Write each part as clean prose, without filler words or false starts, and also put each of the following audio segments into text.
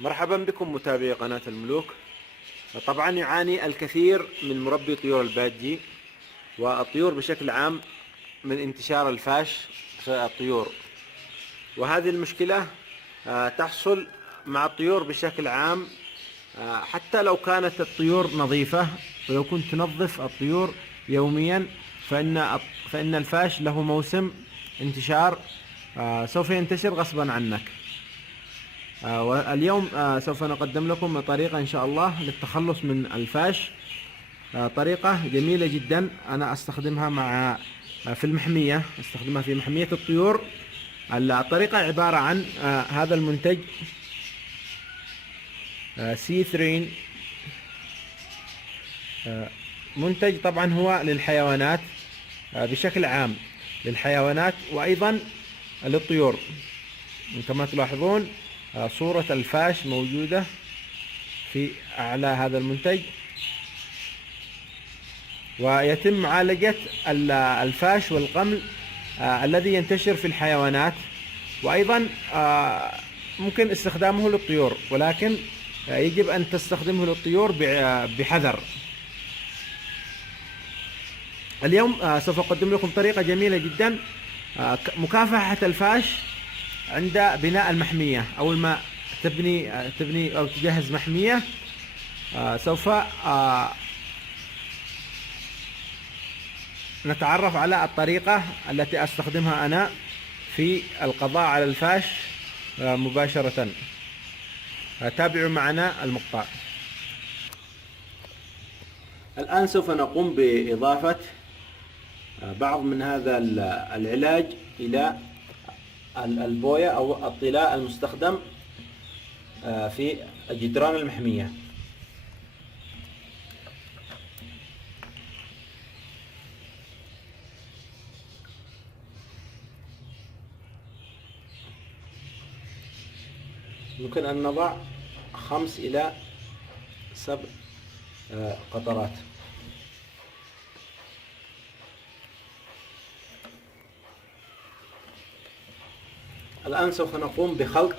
مرحبا بكم متابعي قناة الملوك. طبعا يعاني الكثير من مربي طيور البادجي والطيور بشكل عام من انتشار الفاش في الطيور، وهذه المشكلة تحصل مع الطيور بشكل عام. حتى لو كانت الطيور نظيفة، ولو كنت تنظف الطيور يوميا فإن الفاش له موسم انتشار، سوف ينتشر غصبا عنك. واليوم سوف نقدم لكم طريقة إن شاء الله للتخلص من الفاش. طريقة جميلة جدا أنا أستخدمها في المحمية، أستخدمها في محمية الطيور. الطريقة عبارة عن هذا المنتج سي3. منتج طبعا هو للحيوانات بشكل عام، للحيوانات وأيضا للطيور. كما تلاحظون صورة الفاش موجودة في أعلى هذا المنتج، ويتم معالجة الفاش والقمل الذي ينتشر في الحيوانات، وأيضا ممكن استخدامه للطيور، ولكن يجب أن تستخدمه للطيور بحذر. اليوم سوف أقدم لكم طريقة جميلة جدا مكافحة الفاش عند بناء المحمية. أول ما تبني أو تجهز محمية، سوف نتعرف على الطريقة التي أستخدمها أنا في القضاء على الفاش مباشرة. تابعوا معنا المقطع. الآن سوف نقوم بإضافة بعض من هذا العلاج إلى البوية أو الطلاء المستخدم في جدران المحمية. يمكن أن نضع 5 إلى 7 قطرات. الآن سوف نقوم بخلط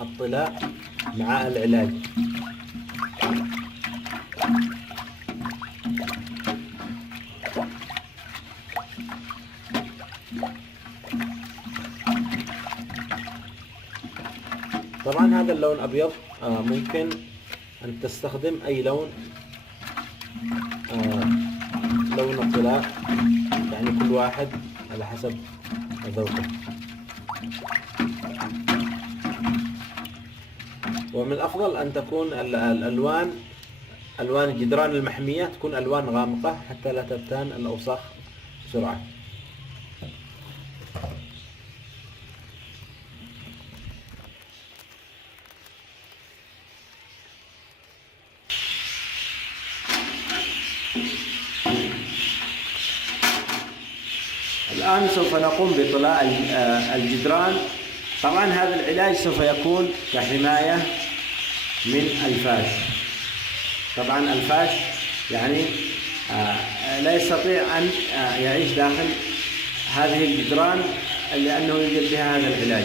الطلاء مع العلاج. طبعا هذا اللون أبيض، ممكن أن تستخدم أي لون، لون الطلاء، يعني كل واحد على حسب ذوقه. ومن الأفضل أن تكون ألوان جدران المحمية تكون ألوان غامقة حتى لا تبتان الأوساخ بسرعة. الآن سوف نقوم بطلاء الجدران. طبعا هذا العلاج سوف يكون كحماية من الفاش. طبعا الفاش يعني لا يستطيع أن يعيش داخل هذه الجدران لأنه يوجد بها هذا العلاج.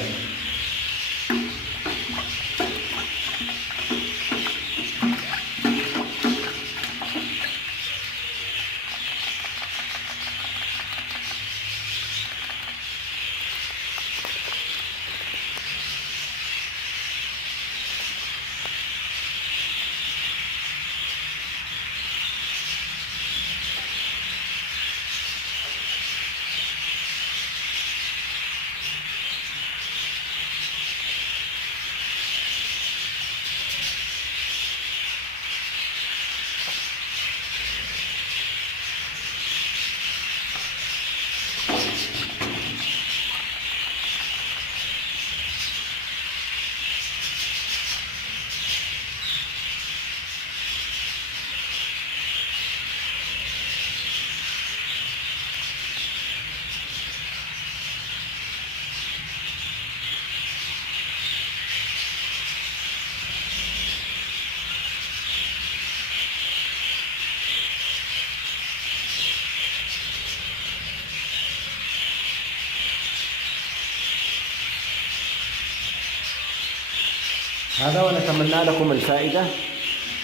هذا، ونتمنى لكم الفائدة،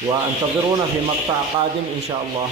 وانتظرونا في مقطع قادم إن شاء الله.